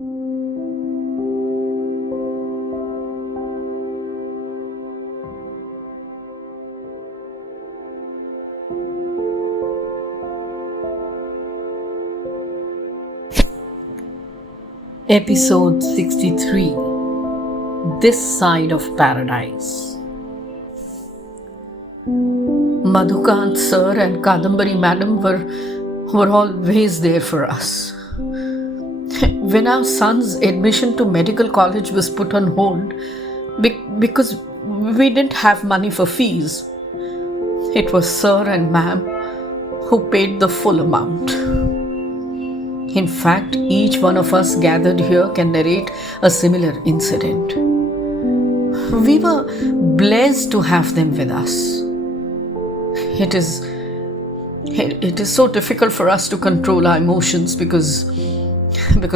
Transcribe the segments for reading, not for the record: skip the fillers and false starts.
Episode 63, This Side of Paradise. Madhukant sir and Kadambari madam were always there for us. When our son's admission to medical college was put on hold because we didn't have money for fees, it was sir and ma'am who paid the full amount. In fact, each one of us gathered here can narrate a similar incident. We were blessed to have them with us. It is so difficult for us to control our emotions because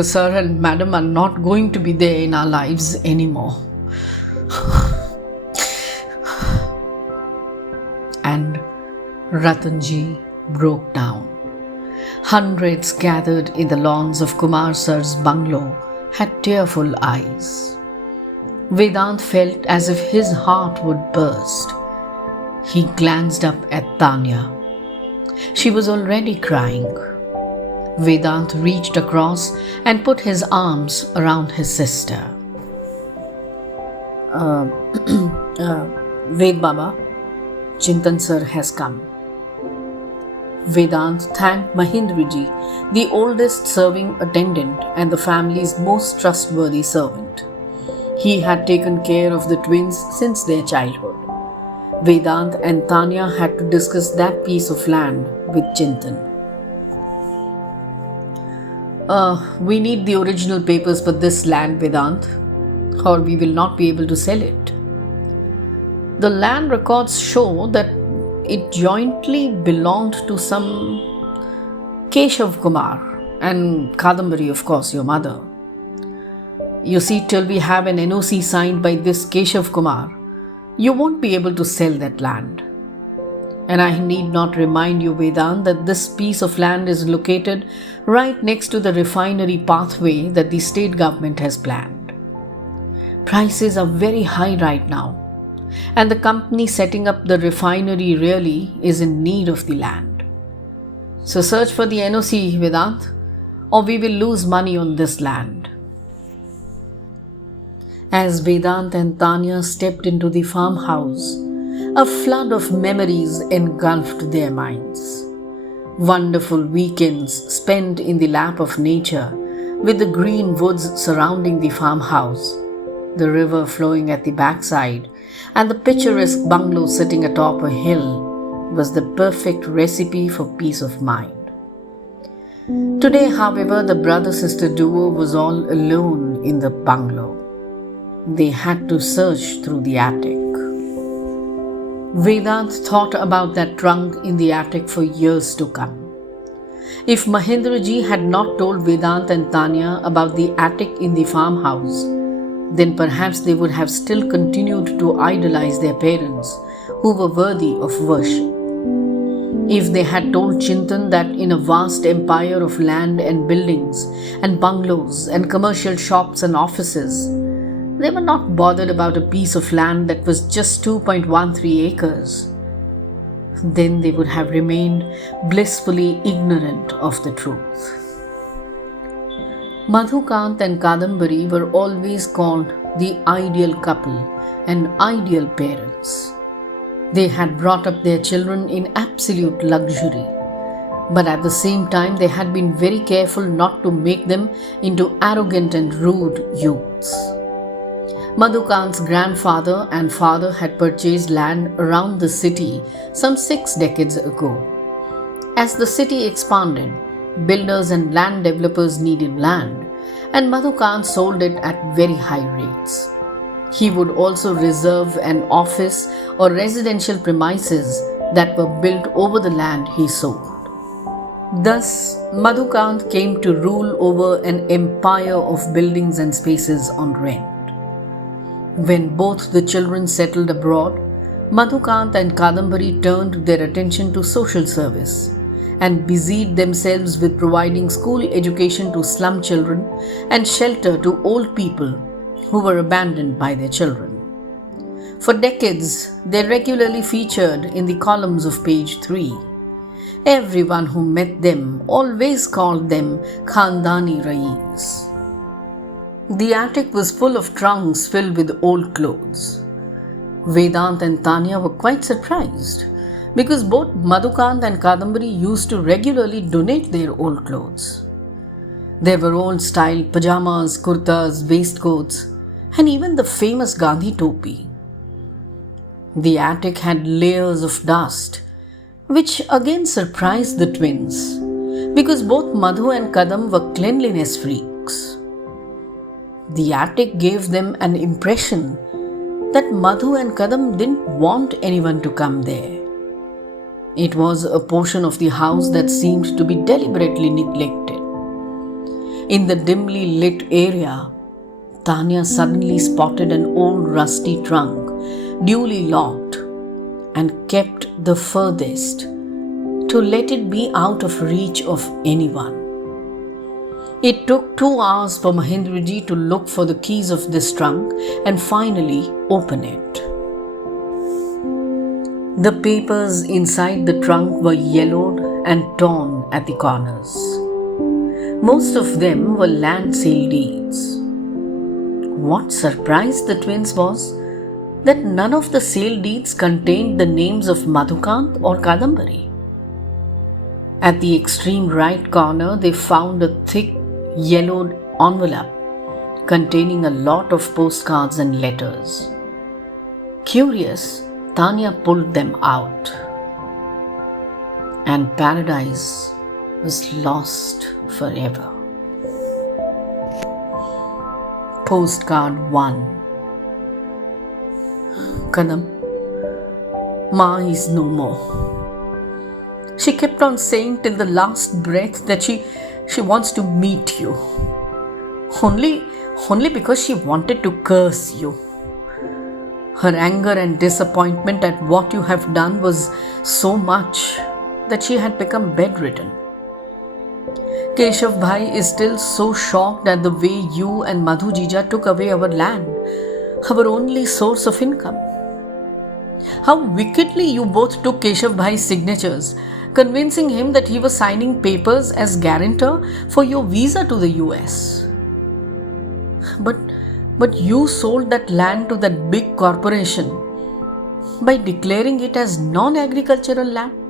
sir and madam are not going to be there in our lives anymore. And Ratanji broke down. Hundreds gathered in the lawns of Kumar Sir's bungalow had tearful eyes. Vedant felt as if his heart would burst. He glanced up at Tanya. She was already crying. Vedant reached across and put his arms around his sister. Ved Baba, Chintan Sir has come. Vedant thanked Mahendraji, the oldest serving attendant and the family's most trustworthy servant. He had taken care of the twins since their childhood. Vedant and Tanya had to discuss that piece of land with Chintan. We need the original papers for this land, Vedant, or we will not be able to sell it. The land records show that it jointly belonged to some Keshav Kumar and Kadambari, of course, your mother. You see, till we have an NOC signed by this Keshav Kumar, you won't be able to sell that land. And I need not remind you, Vedant, that this piece of land is located right next to the refinery pathway that the state government has planned. Prices are very high right now, and the company setting up the refinery really is in need of the land. So search for the NOC, Vedant, or we will lose money on this land. As Vedant and Tanya stepped into the farmhouse, a flood of memories engulfed their minds. Wonderful weekends spent in the lap of nature, with the green woods surrounding the farmhouse, the river flowing at the backside, and the picturesque bungalow sitting atop a hill was the perfect recipe for peace of mind. Today, however, the brother-sister duo was all alone in the bungalow. They had to search through the attic. Vedant thought about that trunk in the attic for years to come. If Mahendraji had not told Vedant and Tanya about the attic in the farmhouse, then perhaps they would have still continued to idolize their parents, who were worthy of worship. If they had told Chintan that in a vast empire of land and buildings and bungalows and commercial shops and offices, they were not bothered about a piece of land that was just 2.13 acres, then they would have remained blissfully ignorant of the truth. Madhukant and Kadambari were always called the ideal couple and ideal parents. They had brought up their children in absolute luxury, but at the same time they had been very careful not to make them into arrogant and rude youths. Madhukant's grandfather and father had purchased land around the city some 6 decades ago. As the city expanded, builders and land developers needed land, and Madhukant sold it at very high rates. He would also reserve an office or residential premises that were built over the land he sold. Thus, Madhukant came to rule over an empire of buildings and spaces on rent. When both the children settled abroad, Madhukant and Kadambari turned their attention to social service and busied themselves with providing school education to slum children and shelter to old people who were abandoned by their children. For decades, they regularly featured in the columns of page 3. Everyone who met them always called them Khandani Rais. The attic was full of trunks filled with old clothes. Vedant and Tanya were quite surprised because both Madhukant and Kadambari used to regularly donate their old clothes. There were old-style pajamas, kurtas, waistcoats, and even the famous Gandhi topi. The attic had layers of dust, which again surprised the twins because both Madhu and Kadam were cleanliness freaks. The attic gave them an impression that Madhu and Kadam didn't want anyone to come there. It was a portion of the house that seemed to be deliberately neglected. In the dimly lit area, Tanya suddenly spotted an old rusty trunk, duly locked, and kept the furthest to let it be out of reach of anyone. It took 2 hours for Mahendraji to look for the keys of this trunk and finally open it. The papers inside the trunk were yellowed and torn at the corners. Most of them were land sale deeds. What surprised the twins was that none of the sale deeds contained the names of Madhukant or Kadambari. At the extreme right corner, they found a thick, yellowed envelope containing a lot of postcards and letters. Curious, Tanya pulled them out, and paradise was lost forever. Postcard 1. Kadam, Ma is no more. She kept on saying till the last breath that she wants to meet you. Only because she wanted to curse you. Her anger and disappointment at what you have done was so much that she had become bedridden. Keshav Bhai is still so shocked at the way you and Madhu Jija took away our land, our only source of income. How wickedly you both took Keshav Bhai's signatures, convincing him that he was signing papers as guarantor for your visa to the US. But you sold that land to that big corporation by declaring it as non-agricultural land.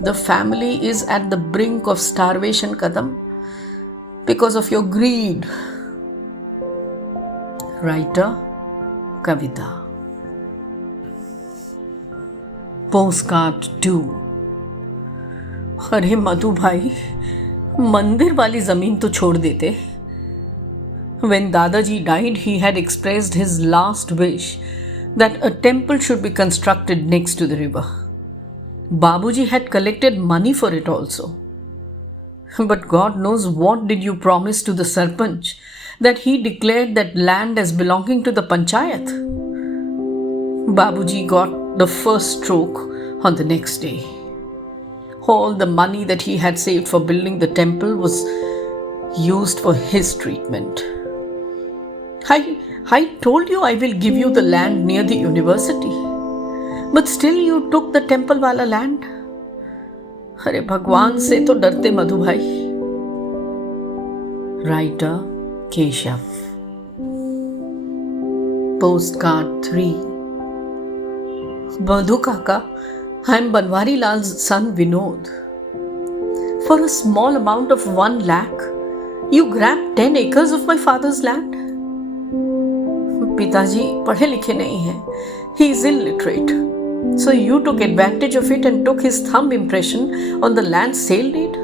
The family is at the brink of starvation, Kadam, because of your greed. Writer, Kavita. Postcard 2. अरे मधु भाई, मंदिर वाली जमीन तो छोड़ देते. When Dadaji died, he had expressed his last wish that a temple should be constructed next to the river. Babuji had collected money for it also. But God knows what did you promise to the Sarpanch, that he declared that land as belonging to the Panchayat. Babuji got the first stroke on the next day. All the money that he had saved for building the temple was used for his treatment. I told you I will give you the land near the university. But still you took the temple wala land. अरे भगवान से तो डरते मधु भाई. Writer Keshav. Postcard 3. Madhu Kaka, I am Banwari Lal's son Vinod. For a small amount of 1 lakh, you grabbed 10 acres of my father's land. पिताजी पढ़े लिखे नहीं हैं. He is illiterate. So you took advantage of it and took his thumb impression on the land sale deed?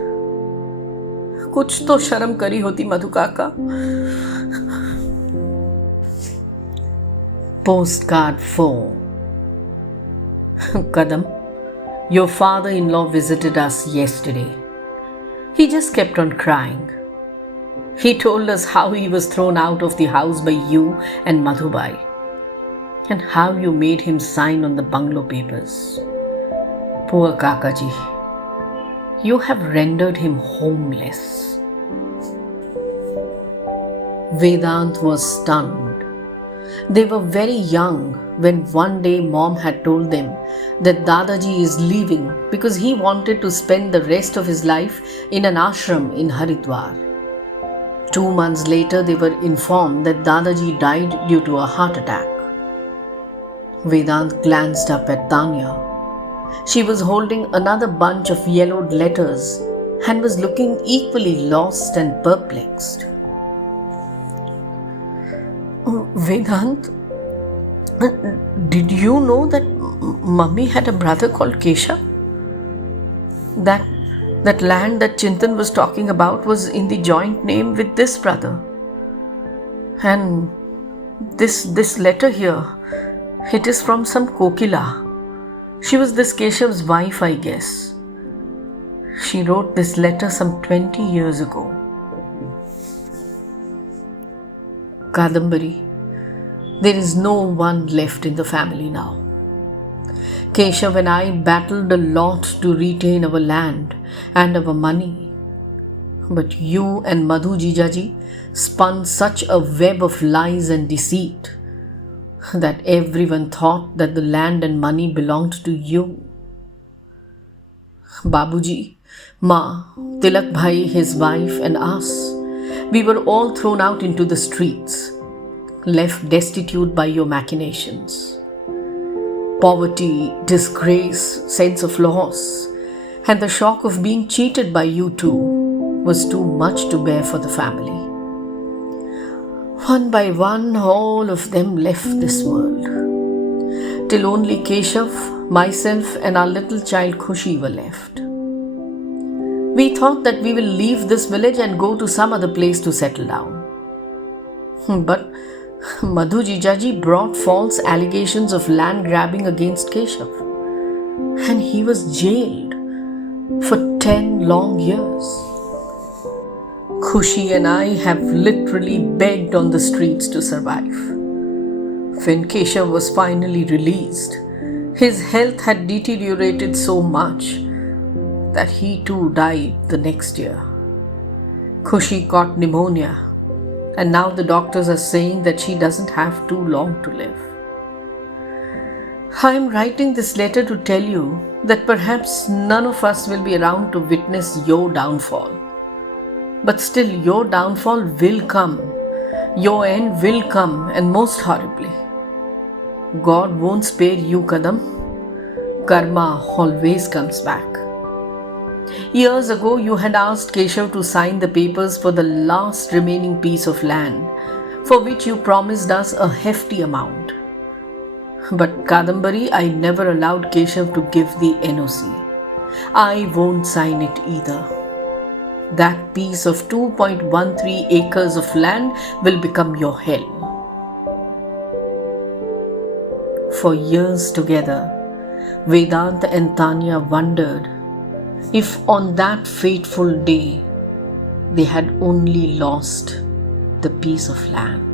कुछ तो शर्म करी होती मधु काका. Postcard 4. Kadam, your father-in-law visited us yesterday. He just kept on crying. He told us how he was thrown out of the house by you and Madhubai, and how you made him sign on the bungalow papers. Poor Kakaji, you have rendered him homeless. Vedant was stunned. They were very young when one day mom had told them that Dadaji is leaving because he wanted to spend the rest of his life in an ashram in Haridwar. 2 months later, they were informed that Dadaji died due to a heart attack. Vedant glanced up at Tanya. She was holding another bunch of yellowed letters and was looking equally lost and perplexed. Vedant, did you know that Mummy had a brother called Keshav? That land that Chintan was talking about was in the joint name with this brother. And this letter here, it is from some Kokila. She was this Keshav's wife, I guess. She wrote this letter some 20 years ago. Kadambari, there is no one left in the family now. Keshav and I battled a lot to retain our land and our money. But you and Madhu Jijaji spun such a web of lies and deceit that everyone thought that the land and money belonged to you. Babuji, Ma, Tilak Bhai, his wife and us, we were all thrown out into the streets, left destitute by your machinations. Poverty, disgrace, sense of loss, and the shock of being cheated by you two was too much to bear for the family. One by one, all of them left this world, till only Keshav, myself and our little child Khushi were left. We thought that we will leave this village and go to some other place to settle down. But Madhu Jijaji brought false allegations of land grabbing against Keshav, and he was jailed for 10 long years. Khushi and I have literally begged on the streets to survive. When Keshav was finally released, his health had deteriorated so much that he too died the next year. Khushi caught pneumonia, and now the doctors are saying that she doesn't have too long to live. I am writing this letter to tell you that perhaps none of us will be around to witness your downfall. But still, your downfall will come. Your end will come, and most horribly. God won't spare you, Kadam. Karma always comes back. Years ago, you had asked Keshav to sign the papers for the last remaining piece of land, for which you promised us a hefty amount. But Kadambari, I never allowed Keshav to give the NOC. I won't sign it either. That piece of 2.13 acres of land will become your hell. For years together, Vedant and Tanya wondered if on that fateful day they had only lost the piece of land.